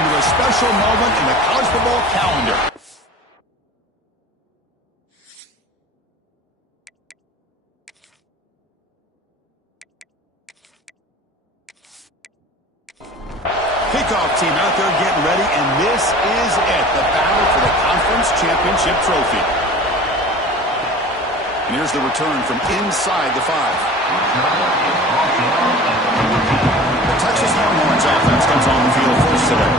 into a special moment in the college football calendar. Kickoff team out there getting ready, and this is it, the battle for the conference championship trophy. And here's the return from inside the 5. The Texas Longhorns offense comes on the field first today.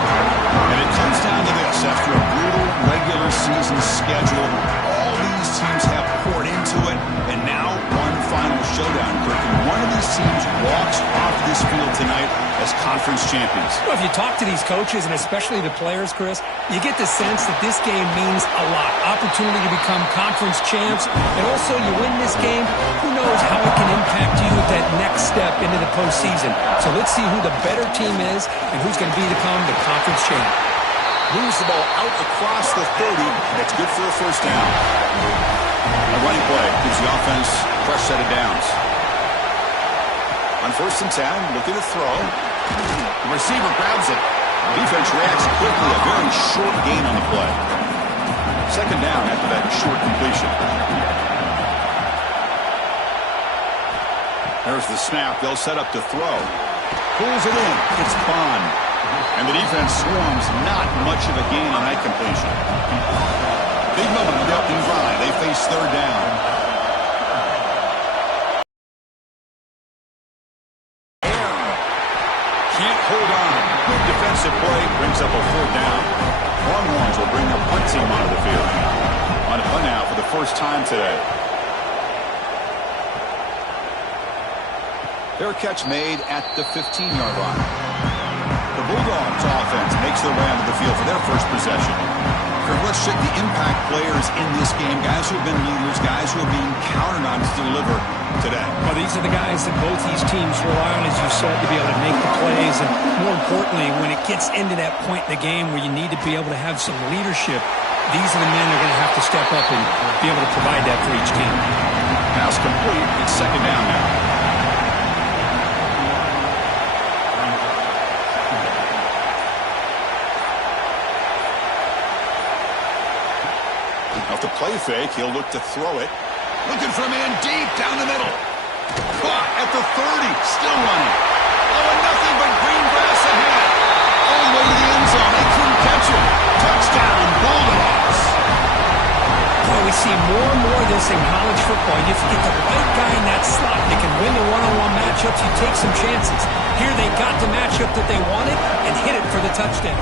And it comes down to this. After a brutal regular season schedule, all these teams have poured into it, and now one final showdown, Kirk. And one of these teams walks off this field tonight as conference champions. Well, if you talk to these coaches, and especially the players, Chris, you get the sense that this game means a lot. Opportunity to become conference champs, and also you win this game, who knows how it can impact you at that next step into the postseason. So let's see who the better team is and who's going to become the conference champ. Moves the ball out across the 30, and it's good for a first down. A running play gives the offense a fresh set of downs. On 1st and 10, looking to throw. The receiver grabs it. Defense reacts quickly. A very short gain on the play. 2nd down after that short completion. There's the snap. They'll set up to throw. Pulls it in. It's Bond. And the defense swarms. Not much of a gain on that completion. Big moment with the opening drive. They face 3rd down. Can't hold on. Good defensive play brings up a 4th down. Longhorns will bring their punt team onto the field. On a punt now for the first time today. Their catch made at the 15-yard line. The Bulldogs offense makes their way onto the field for their first possession. Let's check the impact players in this game, guys who have been leaders, guys who are being counted on to deliver today. Well, these are the guys that both these teams rely on, as you said, to be able to make the plays. And more importantly, when it gets into that point in the game where you need to be able to have some leadership, these are the men that are going to have to step up and be able to provide that for each team. Pass complete. It's 2nd down now. Off the play fake, he'll look to throw it. Looking for a man deep down the middle. Caught at the 30, still running. Oh, and nothing but green grass ahead. All the way to the end zone. They couldn't catch him. Touchdown, Bulldogs. Boy, we see more and more of this in college football. If you get the right guy in that slot, they can win the one-on-one matchups. You take some chances. Here they got the matchup that they wanted and hit it for the touchdown.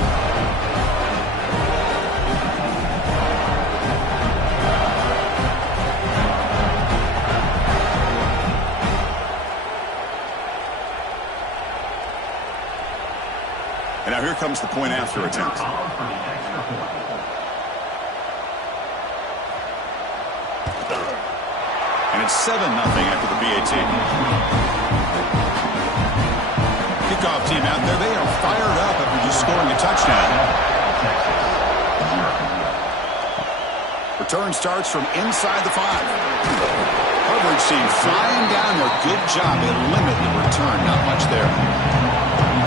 And now here comes the point after attempt. And it's 7-0 after the BAT. Kickoff team out there. They are fired up after just scoring a touchdown. Return starts from inside the 5. Coverage team flying down there. Good job. They limit the return. Not much there.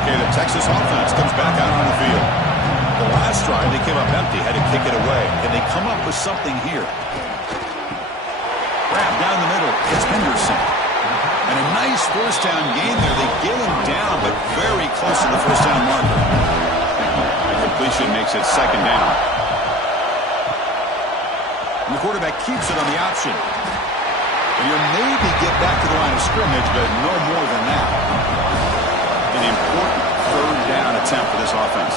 Okay, the Texas offense comes back out on the field. The last drive, they came up empty, had to kick it away. And they come up with something here. Grab down the middle. It's Henderson. And a nice first down gain there. They get him down, but very close to the first down marker. The completion makes it 2nd down. And the quarterback keeps it on the option. And you'll maybe get back to the line of scrimmage, but no more than that. An important 3rd down attempt for this offense.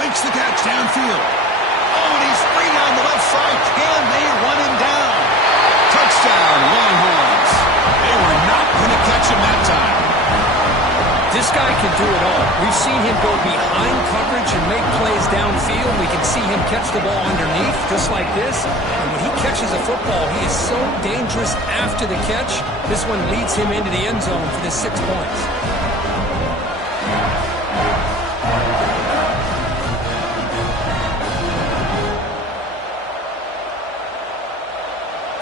Makes the catch downfield. Oh, and he's free down the left side. Can they run him down? Touchdown, Longhorns. They were not going to catch him that time. This guy can do it all. We've seen him go behind coverage and make plays downfield. We can see him catch the ball underneath, just like this. And when he catches a football, he is so dangerous after the catch. This one leads him into the end zone for the 6 points.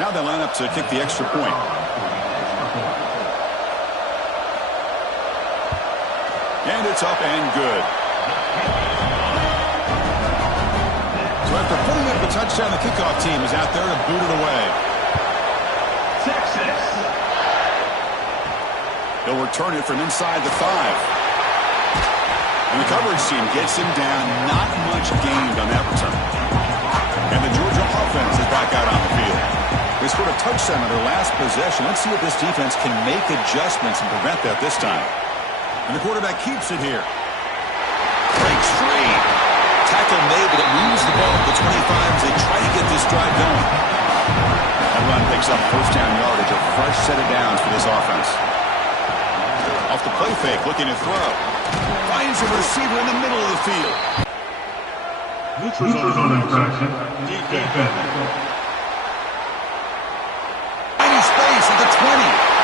Now they line up to kick the extra point. And And it's up and good. So after putting up a touchdown, the kickoff team is out there to boot it away. Texas. He'll return it from inside the 5. And the coverage team gets him down. Not much gained on that return. And the Georgia offense is back out on the field. They scored a touchdown on their last possession. Let's see if this defense can make adjustments and prevent that this time. And the quarterback keeps it here. Breaks free. Tackle made, but it moves the ball to the 25 as they try to get this drive going. That run picks up first down yardage, a fresh set of downs for this offense. Off the play fake, looking to throw. Finds a receiver in the middle of the field. Neutral zone infraction. Defense. Any space at the 20.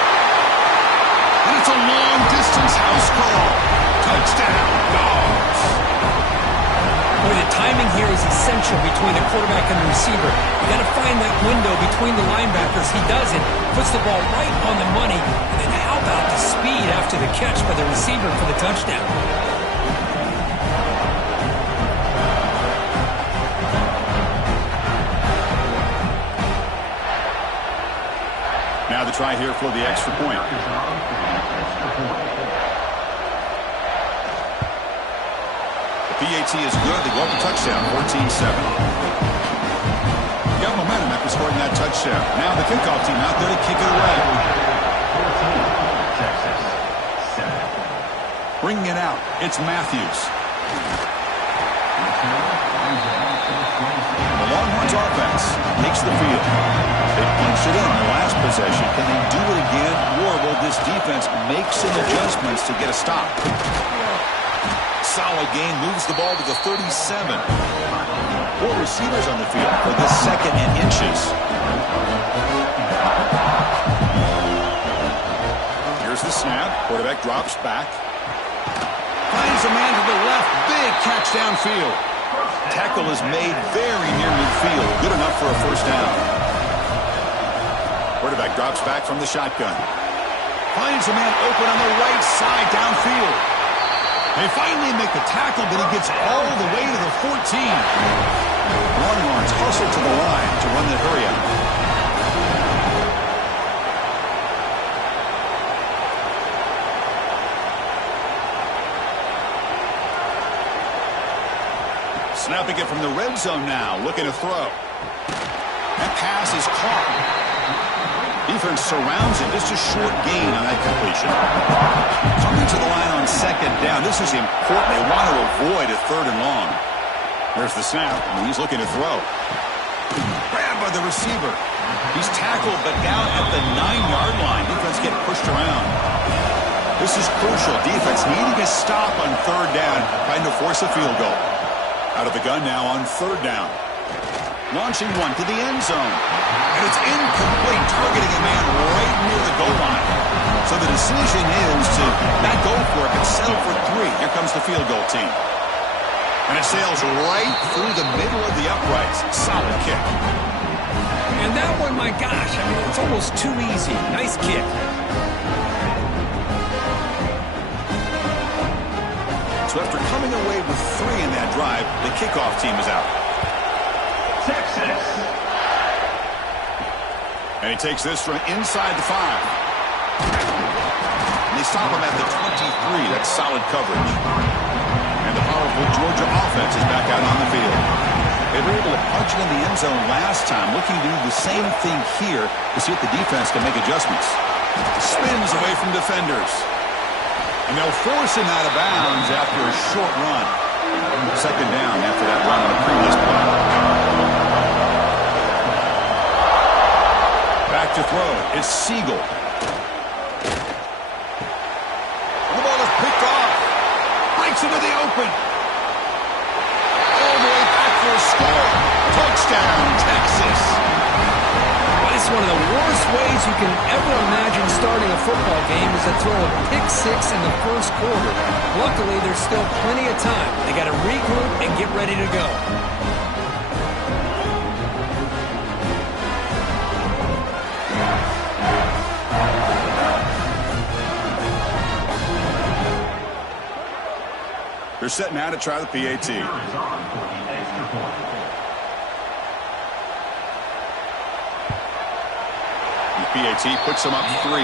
And it's a long-distance house call. Touchdown, Dogs. Boy, the timing here is essential between the quarterback and the receiver. You got to find that window between the linebackers. He does it, puts the ball right on the money, and then how about the speed after the catch by the receiver for the touchdown? Now the try here for the extra point. PAT is good. They go up a touchdown, 14-7. Got momentum after scoring that touchdown. Now the kickoff team out there to kick it away. Bringing it out, it's Matthews. The Longhorns offense takes the field. They punched it in on the last possession. Can they do it again? Or will this defense make some adjustments to get a stop? Solid gain, moves the ball to the 37. 4 receivers on the field for this second and inches. Here's the snap. Quarterback drops back. Finds a man to the left. Big catch downfield. Tackle is made very near midfield. Good enough for a first down. Quarterback drops back from the shotgun. Finds a man open on the right side downfield. They finally make the tackle, but he gets all the way to the 14. Longhorns hustle to the line to run the hurry up. Snapping it from the red zone now, looking to throw. That pass is caught. Defense surrounds it. Just a short gain on that completion. Coming to the line on second down. This is important. They want to avoid a 3rd and long. There's the snap, and he's looking to throw. Grabbed by the receiver. He's tackled, but down at the 9-yard line. Defense getting pushed around. This is crucial. Defense needing a stop on 3rd down, trying to force a field goal. Out of the gun now on 3rd down. Launching one to the end zone. And it's incomplete, targeting a man right near the goal line. So the decision is to not go for it, but settle for 3. Here comes the field goal team. And it sails right through the middle of the uprights. Solid kick. And that one, my gosh, I mean, it's almost too easy. Nice kick. So after coming away with 3 in that drive, the kickoff team is out. Texas. And he takes this from inside the 5. And they stop him at the 23. That's solid coverage. And the powerful Georgia offense is back out on the field. They were able to punch it in the end zone last time, looking to do the same thing here to see if the defense can make adjustments. Spins away from defenders. And they'll force him out of bounds after a short run. Second down after that run on the previous play. Back to throw. It's Siegel. The ball is picked off. Breaks into the open. All the way back for a score. Touchdown, Texas. But it's one of the worst ways you can ever imagine starting a football game is to throw a pick 6 in the first quarter. Luckily, there's still plenty of time. They got to regroup and get ready to go. They're set now to try the PAT. The PAT puts them up 3.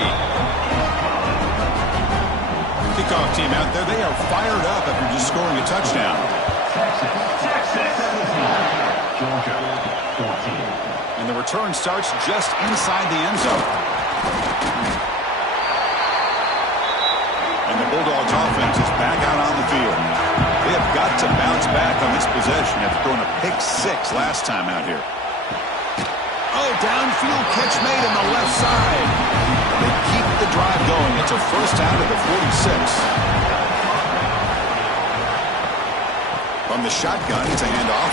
Kickoff team out there. They are fired up after just scoring a touchdown. Texas 17. Georgia 14. And the return starts just inside the end zone. And the Bulldogs offense is back out on the field. They have got to bounce back on this possession after throwing a pick 6 last time out here. Oh, downfield catch made on the left side. They keep the drive going. It's a first down to the 46. From the shotgun, it's a handoff.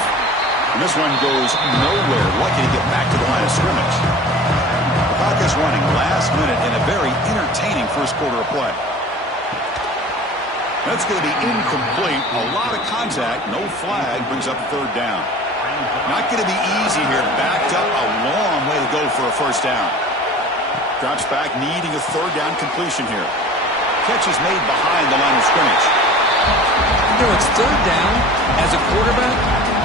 And this one goes nowhere. Lucky to get back to the line of scrimmage. The clock is running last minute in a very entertaining first quarter of play. That's going to be incomplete. A lot of contact. No flag. Brings up third down. Not going to be easy here. Backed up a long way to go for a first down. Drops back, needing a third down completion here. Catch is made behind the line of scrimmage. You know, it's third down. As a quarterback,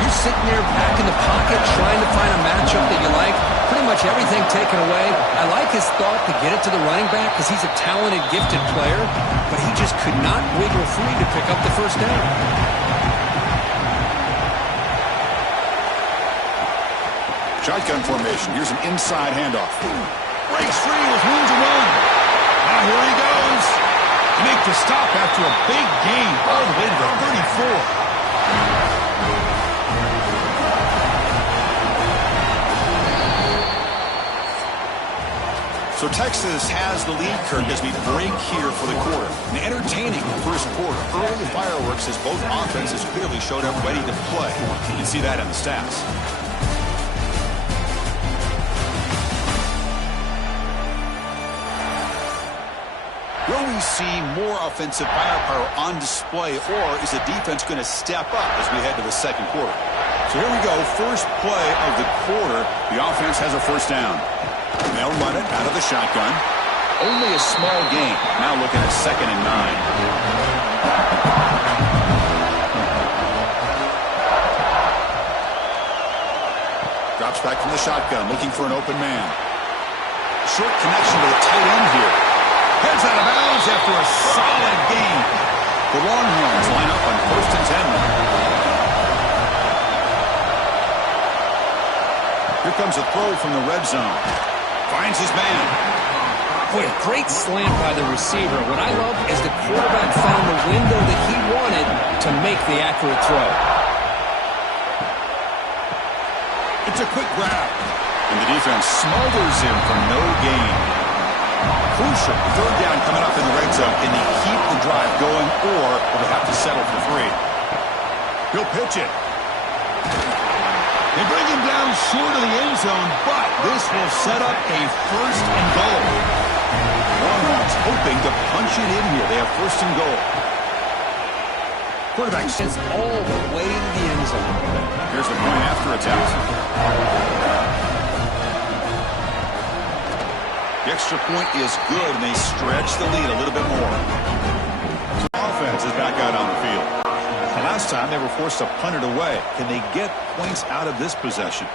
you're sitting there back in the pocket trying to find a matchup that you like. Pretty much everything taken away. I like his thought to get it to the running back because he's a talented, gifted player, but he just could not wiggle free to pick up the first down. Shotgun formation. Here's an inside handoff. Breaks free with room to run. Now here he goes. To make the stop after a big gain all the way to the 34. So Texas has the lead, Kirk, as we break here for the quarter. An entertaining first quarter. Early fireworks as both offenses clearly showed up ready to play. You can see that in the stats. Will we see more offensive firepower on display, or is the defense going to step up as we head to the second quarter? So here we go. First play of the quarter. The offense has a first down. They'll run it out of the shotgun. Only a small gain. Now looking at 2nd and 9. Drops back from the shotgun, looking for an open man. Short connection to the tight end here. Heads out of bounds after a solid gain. The Longhorns line up on 1st and 10. Here comes a throw from the red zone. Finds his man. Boy, a great slant by the receiver. What I love is the quarterback found the window that he wanted to make the accurate throw. It's a quick grab. And the defense smothers him for no gain. Crucial. Third down coming up in the red zone. Can they keep the drive going, or will they have to settle for 3? He'll pitch it. They bring him down short of the end zone, but this will set up a 1st and goal. Longhorns hoping to punch it in here. They have 1st and goal. Quarterback It's all the way to the end zone. Here's the point after attack. The extra point is good, and they stretch the lead a little bit more. So the offense is back out on the field. Last time they were forced to punt it away. Can they get points out of this possession?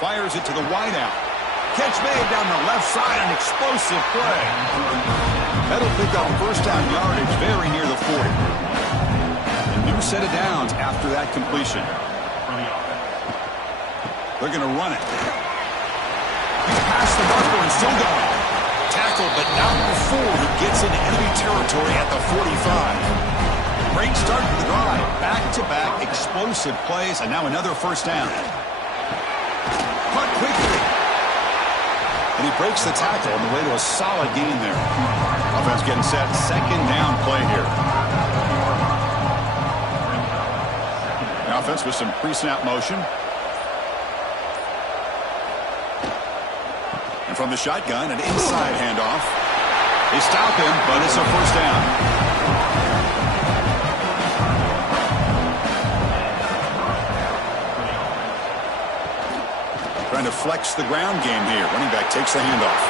Fires it to the wideout. Catch made down the left side, an explosive play. That'll pick up first down yardage very near the 40. A new set of downs after that completion. They're going to run it. He's past the marker and still going. Tackled, but not before he gets into enemy territory at the 45. Great start to the drive. Back-to-back explosive plays, and now another first down. Caught quickly. And he breaks the tackle on the way to a solid gain there. Offense getting set. 2nd down play here. The offense with some pre-snap motion. And from the shotgun, an inside handoff. They stop him, but it's a first down. Trying to flex the ground game here. Running back takes the handoff.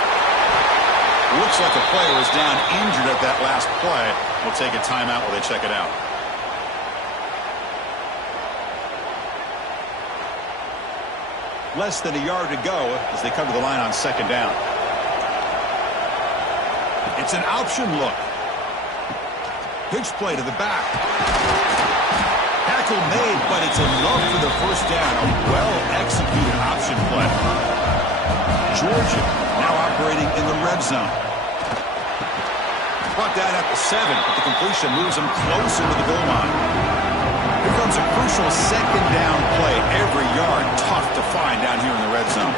Looks like a player is down injured at that last play. We'll take a timeout while they check it out. Less than a yard to go as they cover the line on second down. It's an option look. Pitch play to the back. Tackle made, but it's enough for the first down. A well-executed option play. Georgia now operating in the red zone. Brought down at the 7, but the completion moves them closer to the goal line. Here comes a crucial second down play. Every yard tough to find down here in the red zone.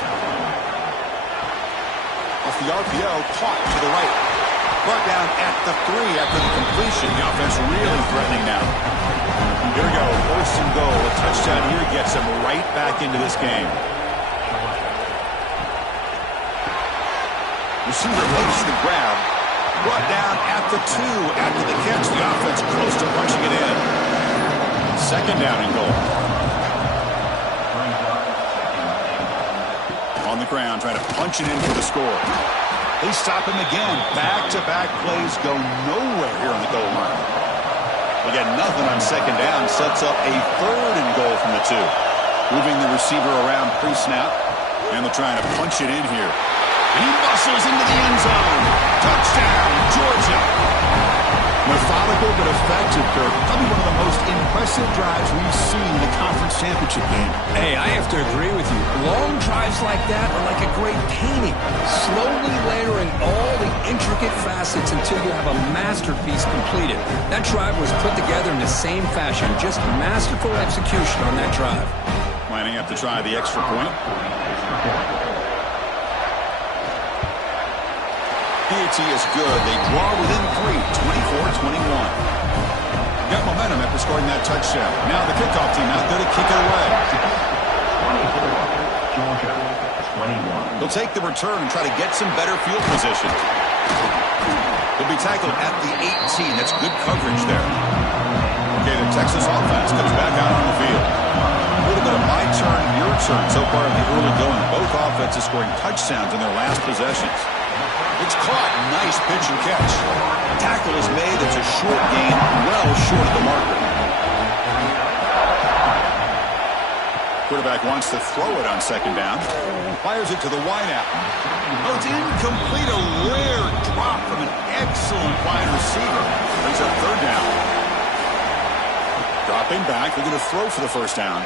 Off the RPO, caught to the right. Brought down at the 3 after the completion. The offense really threatening now. Here we go, first and goal. A touchdown here gets them right back into this game. Receiver makes the grab. Brought down at the 2 after the catch. The offense close to punching it in. Second down and goal. On the ground, trying to punch it in for the score. They stop him again. Back-to-back plays go nowhere here on the goal line. We got nothing on second down. Sets up a third and goal from the 2. Moving the receiver around pre-snap. And they're trying to punch it in here. He muscles into the end zone. Touchdown, Georgia. Methodical but effective, Kirk. Probably one of the most impressive drives we've seen in the conference championship game. Hey, I have to agree with you. Long drives like that are like a great painting. Slowly layering all the intricate facets until you have a masterpiece completed. That drive was put together in the same fashion. Just masterful execution on that drive. Lining up to try the extra point. Piety is good. They draw within 3, 24-21. Got momentum after scoring that touchdown. Now the kickoff team out there to kick it away. 24, Georgia, 21. They'll take the return and try to get some better field position. They'll be tackled at the 18. That's good coverage there. Okay, the Texas offense comes back out on the field. A little bit of my turn, your turn so far in the early going. Both offenses scoring touchdowns in their last possessions. It's caught. Nice pitch and catch. Tackle is made. It's a short gain, well short of the marker. Quarterback wants to throw it on second down. Fires it to the wideout. Oh, it's incomplete. A rare drop from an excellent wide receiver. Brings up third down. Dropping back. They're going to throw for the first down.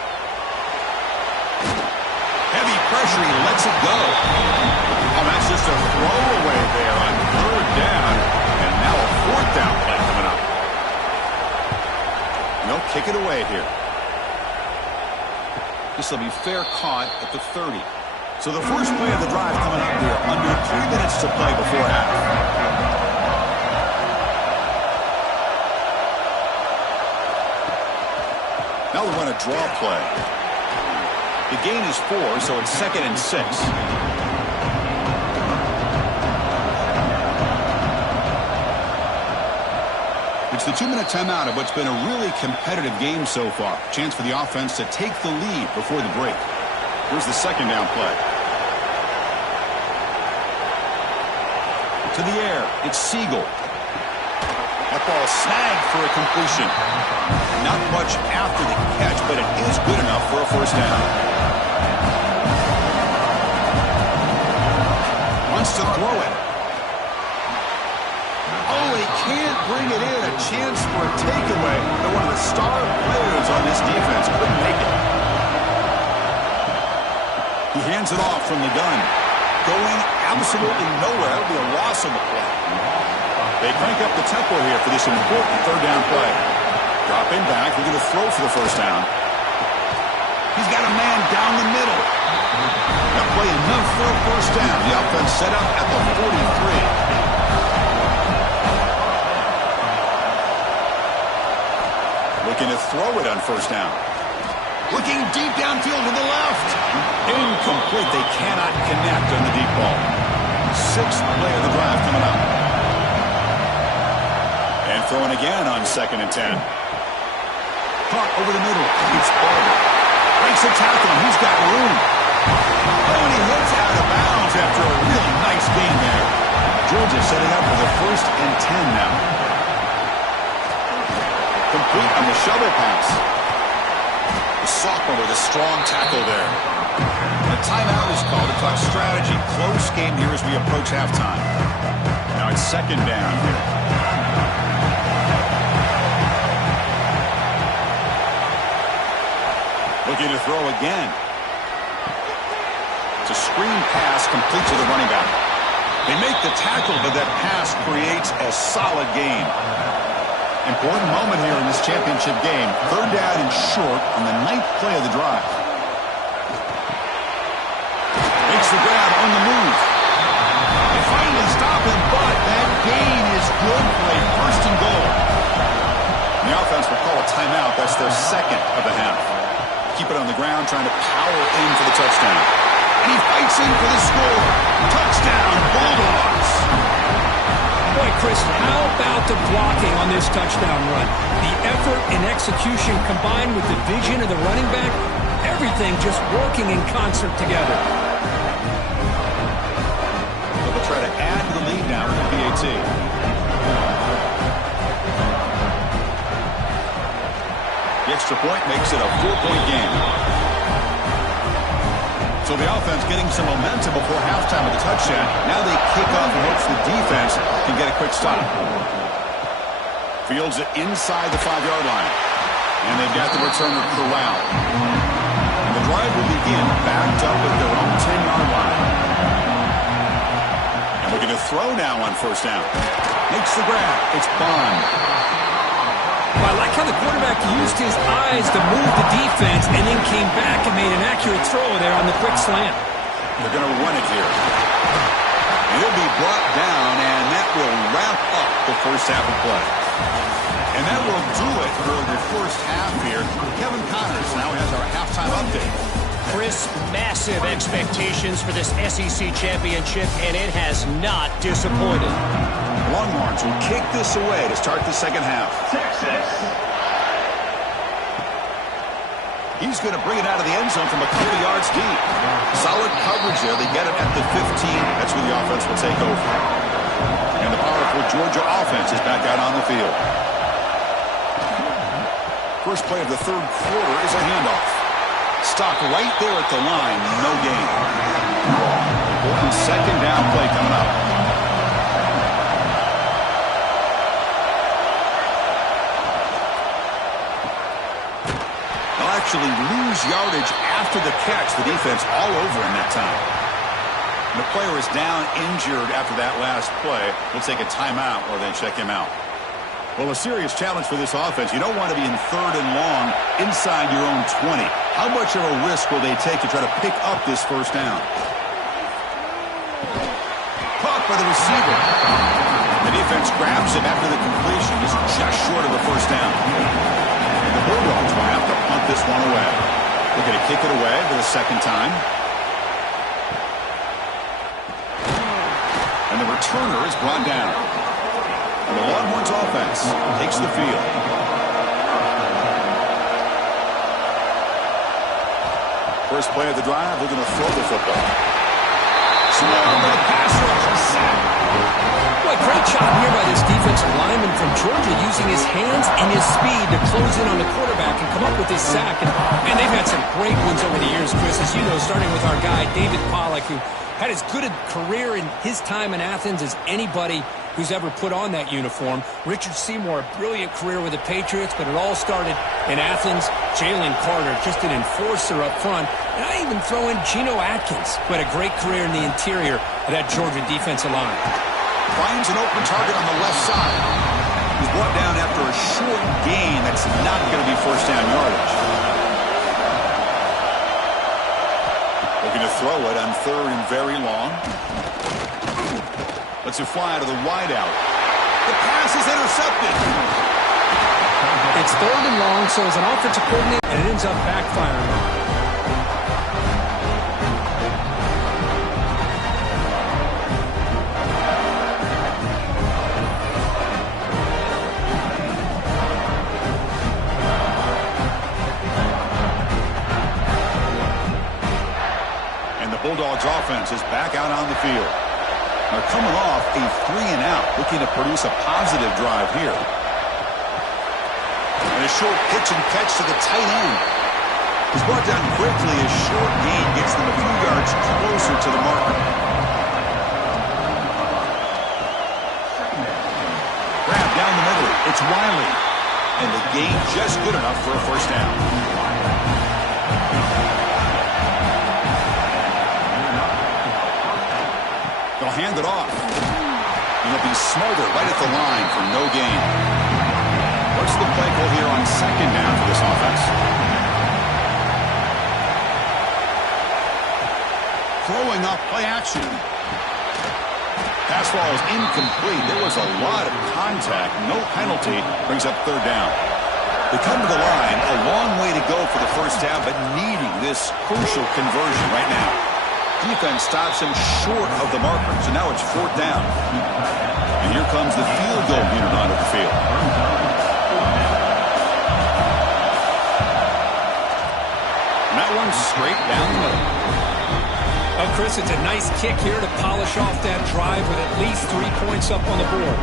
Heavy pressure. He lets it go. Oh, that's just a throwaway there on third down. And now a fourth down play coming up. And they'll kick it away here. This will be fair caught at the 30. So the first play of the drive coming up here. Under 3 minutes to play before half. Now we run a draw play. The gain is 4, so it's 2nd and 6. It's the 2-minute timeout of what's been a really competitive game so far. Chance for the offense to take the lead before the break. Here's the second down play. To the air, it's Siegel. That ball snagged for a completion. Not much after the catch, but it is good enough for a first down. Wants to throw it. Oh, he can't bring it in. A chance for a takeaway. But one of the star players on this defense couldn't make it. He hands it off from the gun. Going absolutely nowhere. That would be a loss on the play. They crank up the tempo here for this important third down play. Dropping back. They're going to throw for the first down. He's got a man down the middle. That play enough for a first down. The offense set up at the 43. Looking to throw it on first down. Looking deep downfield to the left. Incomplete. They cannot connect on the deep ball. 6th play of the drive coming up. And throwing again on 2nd and 10. Caught over the middle. It's Barber. Breaks a tackle. He's got room. Oh, and he hits out of bounds after a really nice game there. Georgia setting up for the 1st and 10 now. Complete on the shovel pass. The sophomore with a strong tackle there. A timeout is called to talk strategy. Close game here as we approach halftime. Now it's 2nd down here. Looking to throw again. It's a screen pass complete to the running back. They make the tackle, but that pass creates a solid gain. Important moment here in this championship game. 3rd down and short on the 9th play of the drive. Makes the grab on the move. They finally stop him, but that gain is good for a 1st and goal. The offense will call a timeout. That's their 2nd of the half. Keep it on the ground, trying to power in for the touchdown. And he fights in for the score. Touchdown, Bulldogs. Boy, Chris, how about the blocking on this touchdown run? The effort and execution combined with the vision of the running back, everything just working in concert together. So they'll try to add to the lead now with the PAT. The extra point makes it a 4-point game. So the offense getting some momentum before halftime with the touchdown. Now they kick off and hopes the defense can get a quick stop. Fields it inside the 5-yard line. And they've got the returner corralled. And the drive will begin backed up at their own 10-yard line. And looking to throw now on 1st down. Makes the grab. It's Bond. I like how the quarterback used his eyes to move the defense and then came back and made an accurate throw there on the quick slant. They're going to run it here. And he'll be brought down, and that will wrap up the 1st half of play. And that will do it for the 1st half here. Kevin Connors now has our halftime update. Chris, massive expectations for this SEC championship, and it has not disappointed. Longhorns will kick this away to start the 2nd half. Texas. He's going to bring it out of the end zone from a couple yards deep. Solid coverage there. They get it at the 15. That's where the offense will take over. And the powerful Georgia offense is back out on the field. First play of the 3rd quarter is a handoff. Stopped right there at the line. No gain. Important 2nd down play coming up. Actually lose yardage after the catch. The defense all over him that time. The player is down injured after that last play. We'll take a timeout or then check him out. Well, a serious challenge for this offense. You don't want to be in 3rd and long inside your own 20. How much of a risk will they take to try to pick up this 1st down? Caught by the receiver. The defense grabs him after the completion. He's just short of the 1st down. The Bulldogs will have to punt this one away. They're going to kick it away for the 2nd time. And the returner is brought down. And the Longhorns offense takes the field. First play of the drive, they're going to throw the football. Slow to the pass rush. Sack. Boy, great job here by this defensive lineman from Georgia using his hands and his speed to close in on the quarterback and come up with this sack. And they've had some great ones over the years, Chris, as you know, starting with our guy, David Pollack, who had as good a career in his time in Athens as anybody who's ever put on that uniform. Richard Seymour, a brilliant career with the Patriots, but it all started in Athens. Jalen Carter, just an enforcer up front. And I even throw in Geno Atkins, who had a great career in the interior of that Georgia defensive line. Finds an open target on the left side. He's brought down after a short gain. That's not going to be 1st down yardage. Looking to throw it on 3rd and very long. Lets it fly to the wideout. The pass is intercepted. It's 3rd and long, so as an offensive coordinator, and it ends up backfiring. Bulldogs offense is back out on the field. They're coming off a 3-and-out, looking to produce a positive drive here. And a short pitch and catch to the tight end. He's brought down quickly. A short gain gets them a few yards closer to the marker. Grab down the middle. It's Wiley. And the gain just good enough for a first down. They'll hand it off. And it'll be smothered right at the line for no gain. What's the play call here on second down for this offense? Throwing up play action. Pass ball is incomplete. There was a lot of contact. No penalty. Brings up third down. They come to the line. A long way to go for the first down, but needing this crucial conversion right now. Defense stops him short of the marker, so now it's fourth down. And here comes the field goal unit onto the field. And that one's straight down the middle. Oh, Chris, it's a nice kick here to polish off that drive with at least 3 points up on the board.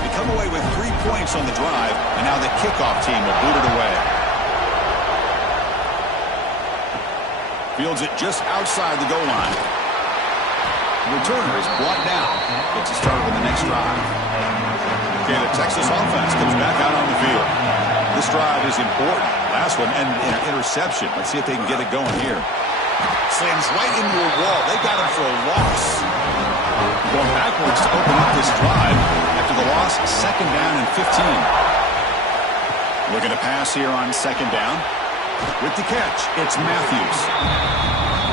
They come away with 3 points on the drive, and now the kickoff team will boot it away. Fields it just outside the goal line. The returner is brought down. Gets it started with the next drive. Okay, the Texas offense comes back out on the field. This drive is important. Last one, and an interception. Let's see if they can get it going here. Slams right into a wall. They got him for a loss. Going backwards to open up this drive after the loss, second down and 15. Looking to pass here on second down. With the catch, it's Matthews.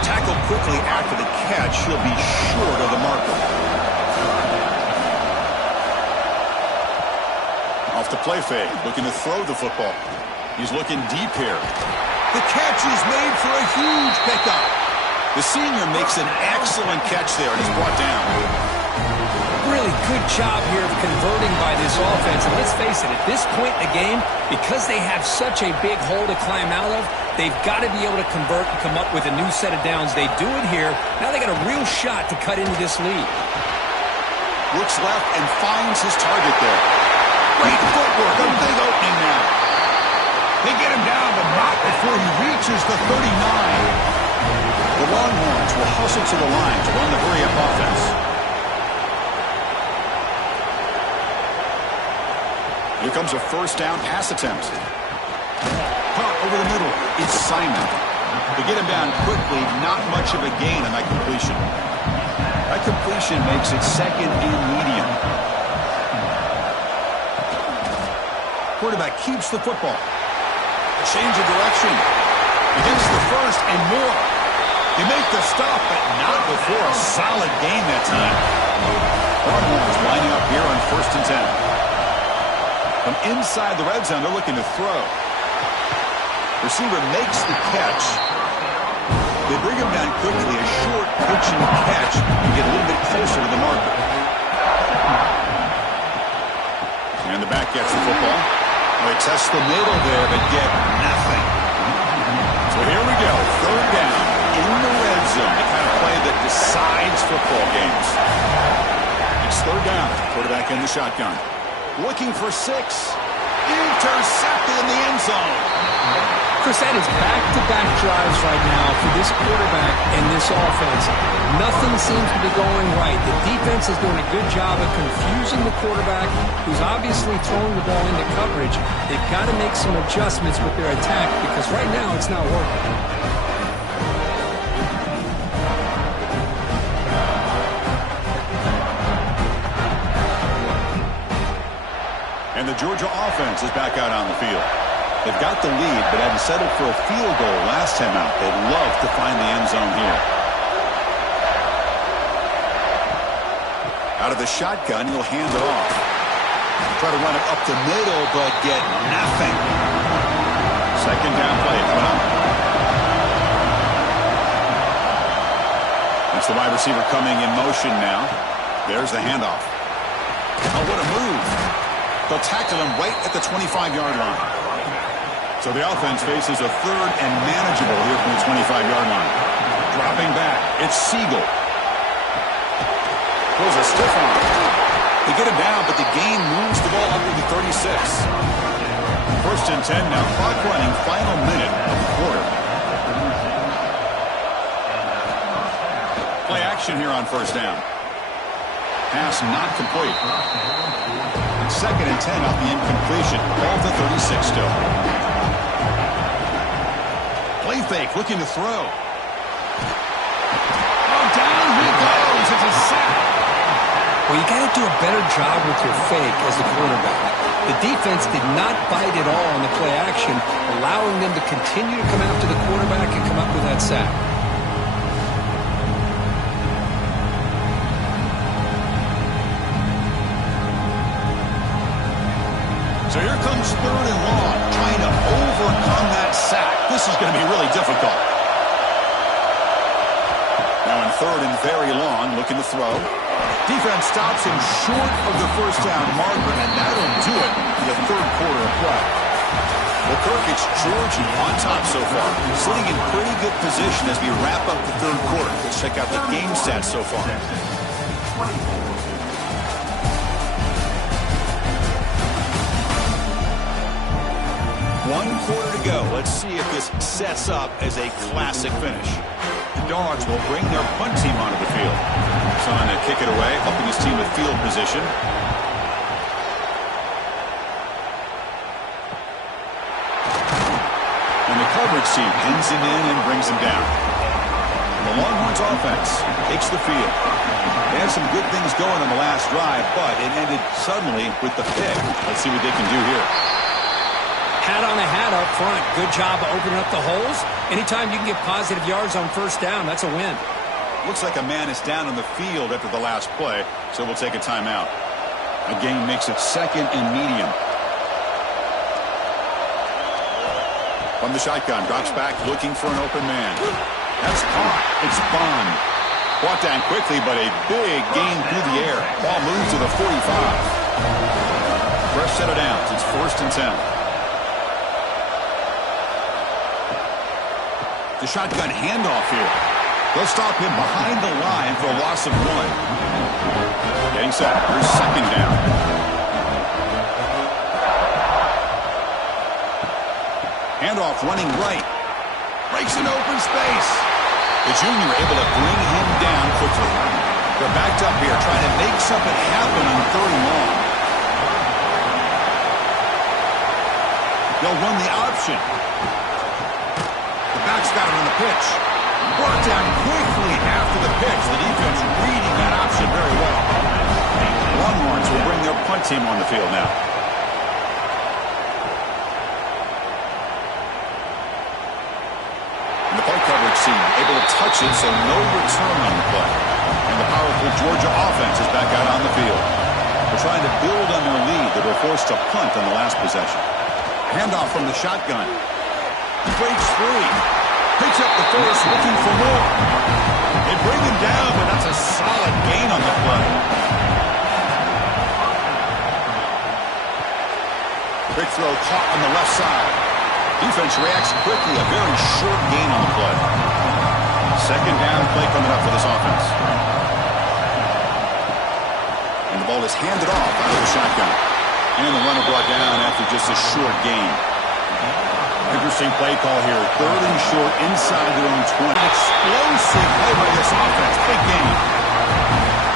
Tackled quickly after the catch. He'll be short of the marker. Off the play fake, looking to throw the football. He's looking deep here. The catch is made for a huge pickup. The senior makes an excellent catch there and is brought down. Really good job here of converting by this offense. And let's face it, at this point in the game, because they have such a big hole to climb out of, they've got to be able to convert and come up with a new set of downs. They do it here. Now they got a real shot to cut into this lead. Looks left and finds his target there. Great footwork, a big opening now. They get him down, but not before he reaches the 39. The Longhorns will hustle to the line to run the hurry-up offense. Here comes a first down pass attempt. Pop over the middle. It's Simon. They get him down quickly. Not much of a gain on that completion. That completion makes it second and medium. Quarterback keeps the football. A change of direction. Against the first and more. They make the stop, but not before a solid gain that time. Longhorns lining up here on 1st and 10. From inside the red zone, they're looking to throw. Receiver makes the catch. They bring him down quickly. A short pitch and catch and get a little bit closer to the marker. And the back gets the football. They test the middle there, but get nothing. So here we go. Third down in the red zone. The kind of play that decides football games. It's third down. Quarterback in the shotgun. Looking for 6. Intercepted in the end zone. Chris, that is back-to-back drives right now for this quarterback and this offense. Nothing seems to be going right. The defense is doing a good job of confusing the quarterback, who's obviously throwing the ball into coverage. They've got to make some adjustments with their attack because right now it's not working. And the Georgia offense is back out on the field. They've got the lead, but had to settle for a field goal last time out. They'd love to find the end zone here. Out of the shotgun, he'll hand it off. Try to run it up the middle, but get nothing. Second down play coming up. That's the wide receiver coming in motion now. There's the handoff. Oh, what a move. They'll tackle him right at the 25-yard line. So the offense faces a third and manageable here from the 25-yard line. Dropping back, it's Siegel. Throws a stiff arm. They get him down, but the gain moves the ball up to the 36. First and 10 now. Clock running, final minute of the quarter. Play action here on first down. Pass not complete. Second and 10 off the incompletion. Ball to 36 still. Play fake, looking to throw. Oh, down he goes. It's a sack. Well, you got to do a better job with your fake as the quarterback. The defense did not bite at all on the play action, allowing them to continue to come after the quarterback and come up with that sack. So here comes third and long, trying to overcome that sack. This is going to be really difficult. Now in third and very long, looking to throw. Defense stops him short of the first down marker, and that'll do it for the third quarter of play. Well, Kirk, it's Georgia on top so far, sitting in pretty good position as we wrap up the third quarter. Let's check out the game stats so far. One quarter to go. Let's see if this sets up as a classic finish. The Dogs will bring their punt team onto the field. Trying to kick it away, helping his team with field position. And the coverage team pins him in and brings him down. The Longhorns offense takes the field. They had some good things going on the last drive, but it ended suddenly with the pick. Let's see what they can do here. Hat on a hat up front. Good job of opening up the holes. Anytime you can get positive yards on first down, that's a win. Looks like a man is down on the field after the last play, so we'll take a timeout. A gain makes it second and medium. From the shotgun, drops back looking for an open man. That's caught. It's Bond. Brought down quickly, but a big gain through the air. Ball moves to the 45. Fresh set of downs. It's first and 10. The shotgun handoff here. They'll stop him behind the line for a loss of 1. Getting set. Here's second down. Handoff running right. Breaks an open space. The junior able to bring him down quickly. They're backed up here trying to make something happen on third and long. They'll run the option. The back's got it on the pitch. Brought down quickly after the pitch. The defense reading that option very well. Longhorns will bring their punt team on the field now. And the punt coverage team able to touch it, so no return on the play. And the powerful Georgia offense is back out on the field. They're trying to build on their lead. They were forced to punt on the last possession. Handoff from the shotgun. He breaks free. Picks up the force, looking for more. They bring him down, but that's a solid gain on the play. Quick throw caught on the left side. Defense reacts quickly. A very short gain on the play. Second down play coming up for this offense. And the ball is handed off out of the shotgun. And the runner brought down after just a short gain. Interesting play call here. Third and short inside their own 20. Explosive play by this offense. Big game.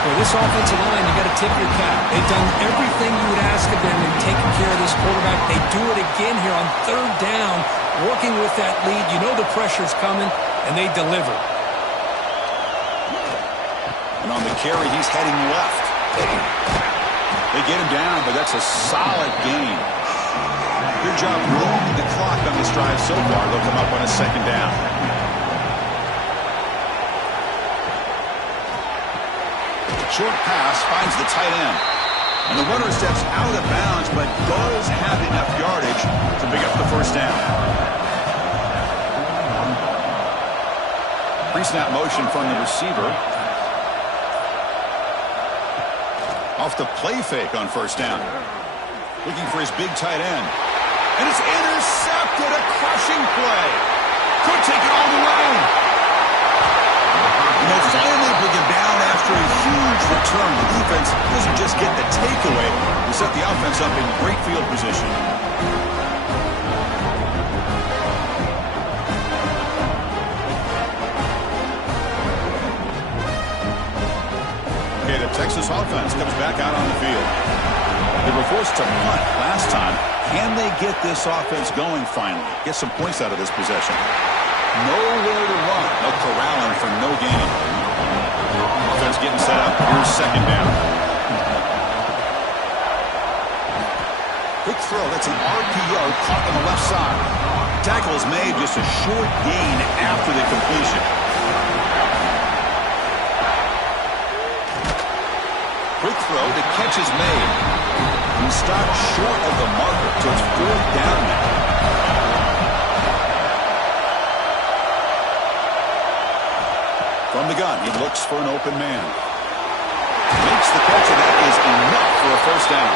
Well, this offensive line, you got to tip your cap. They've done everything you would ask of them in taking care of this quarterback. They do it again here on third down, working with that lead. You know the pressure's coming, and they deliver. And on the carry, he's heading left. They get him down, but that's a solid gain. Good job rolling the clock on this drive so far. They'll come up on a second down. Short pass finds the tight end. And the runner steps out of bounds, but does have enough yardage to pick up the first down. Pre-snap motion from the receiver. Off the play fake on first down. Looking for his big tight end. And it's intercepted! intercepted. A crushing play. Could take it all the way. And they finally bring him down after a huge return. The defense doesn't just get the takeaway. They set the offense up in great field position. Okay, the Texas offense comes back out on the field. They were forced to punt last time. Can they get this offense going finally? Get some points out of this possession. Nowhere to run. No corralling for no gain. Offense getting set up. Here's second down. Quick throw. That's an RPO caught on the left side. Tackle is made, just a short gain after the completion. Quick throw. The catch is made. He stopped short of the marker, so it's fourth down now. From the gun, he looks for an open man. Makes the catch, and that is enough for a first down.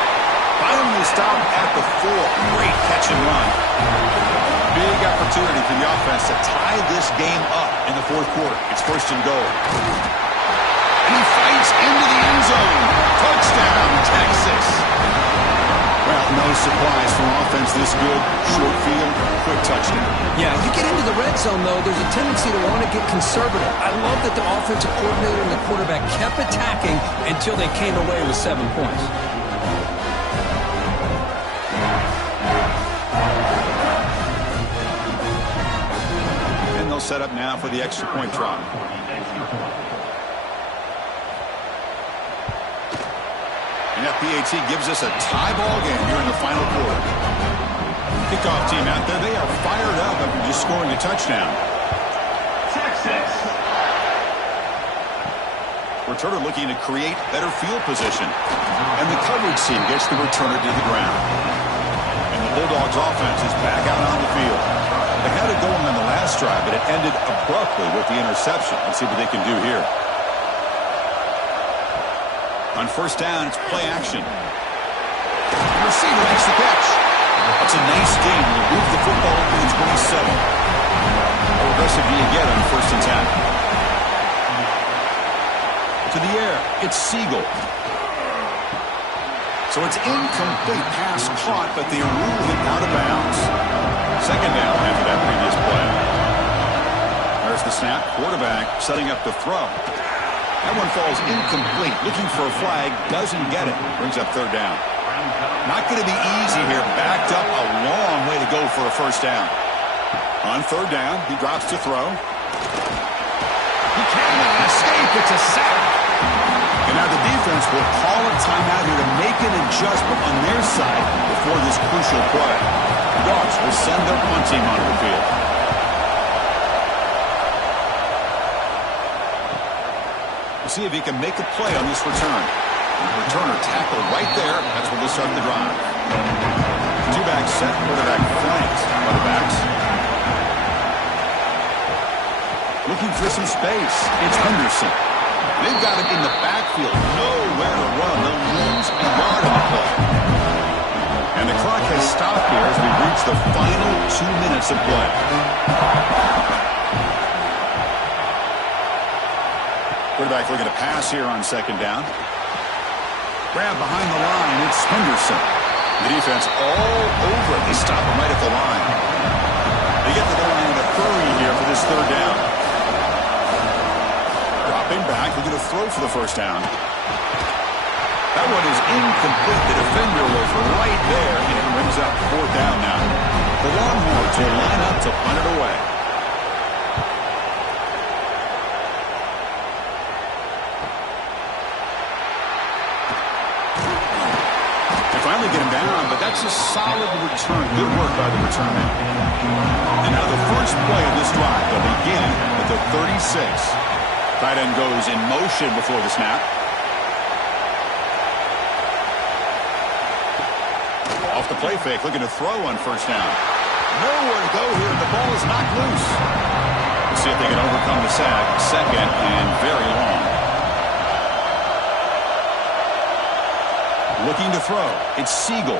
Finally stopped at the 4. Great catch and run. Big opportunity for the offense to tie this game up in the fourth quarter. It's first and goal. And he fights into the end zone. Touchdown, Texas. Well, no surprise from offense this good. Short field, quick touchdown. Yeah, you get into the red zone, though, there's a tendency to want to get conservative. I love that the offensive coordinator and the quarterback kept attacking until they came away with 7 points. And they'll set up now for the extra point try. And that PAT gives us a tie ball game here in the final quarter. Kickoff team out there, they are fired up after just scoring a touchdown. Texas. Returner looking to create better field position. And the coverage team gets the returner to the ground. And the Bulldogs offense is back out on the field. They had it going on the last drive, but it ended abruptly with the interception. Let's see what they can do here. On first down, it's play action. The receiver makes the catch. That's a nice gain. Will move the football into the 27. How aggressive do you get on first and 10? To the air, it's Siegel. So it's incomplete, pass caught, but they rule it out of bounds. Second down after that previous play. There's the snap. Quarterback setting up the throw. That one falls incomplete. Looking for a flag. Doesn't get it. Brings up third down. Not going to be easy here. Backed up a long way to go for a first down. On third down, he drops to throw. He cannot escape. It's a sack. And now the defense will call a timeout here to make an adjustment on their side before this crucial play. The Dogs will send their punt team onto the field. See if he can make a play on this return. The returner tackled right there. That's where they start the drive. Two-back set, quarterback flanked by the backs. Looking for some space. It's Henderson. They've got it in the backfield. Nowhere to run. They'll lose a yard on the play. And the clock has stopped here as we reach the final 2 minutes of play. Quarterback looking to pass here on second down. Grab behind the line. It's Henderson. The defense all over it. They stop him right at the line. They get to the line in a hurry here for this third down. Dropping back. Looking to throw for the first down. That one is incomplete. The defender was right there, and it brings up fourth down now. The Longhorns will line up to punt it away. Finally get him down, but that's a solid return. Good work by the return man. And now the first play of this drive. They'll begin at the 36. Tight end goes in motion before the snap. Off the play fake, looking to throw on first down. Nowhere to go here, and the ball is knocked loose. Let's see if they can overcome the sack. Second and very long. Looking to throw. It's Siegel.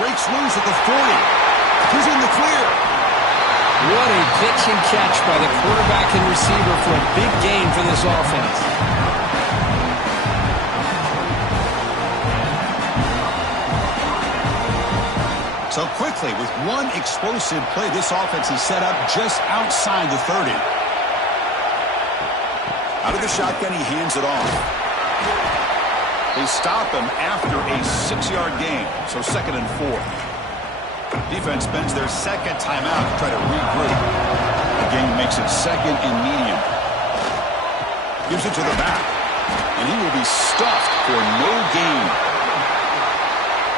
Breaks loose at the 40. He's in the clear. What a pitch and catch by the quarterback and receiver for a big gain for this offense. So quickly, with one explosive play, this offense is set up just outside the 30. Out of the shotgun, he hands it off. They stop him after a 6-yard gain, so 2nd and 4. Defense spends their second timeout to try to regroup. The game makes it 2nd and medium. Gives it to the back, and he will be stuffed for no gain.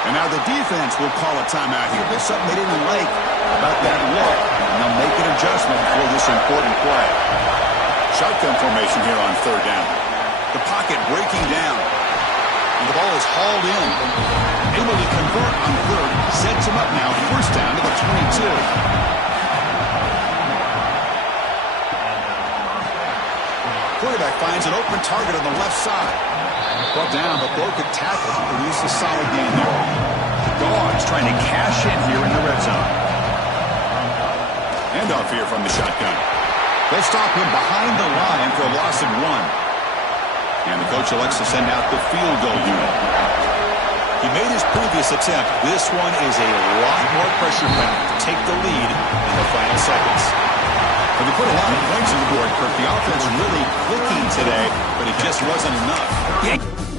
And now the defense will call a timeout here. There's something they didn't like about that look, and they'll make an adjustment for this important play. Shotgun formation here on 3rd down. The pocket breaking down. And the ball is hauled in. Able to convert on 3rd. Sets him up now. 1st down to the 22. Quarterback finds an open target on the left side. Brought down, but broken tackle to produce a solid gain there. Dogs trying to cash in here in the red zone. Handoff here from the shotgun. They'll stop him behind the line for a loss of 1. And the coach elects to send out the field goal unit. He made his previous attempt. This one is a lot more pressure packed to take the lead in the final seconds. But they put a lot of points on the board, Kirk. The offense really clicking today, but it just wasn't enough. Yeah.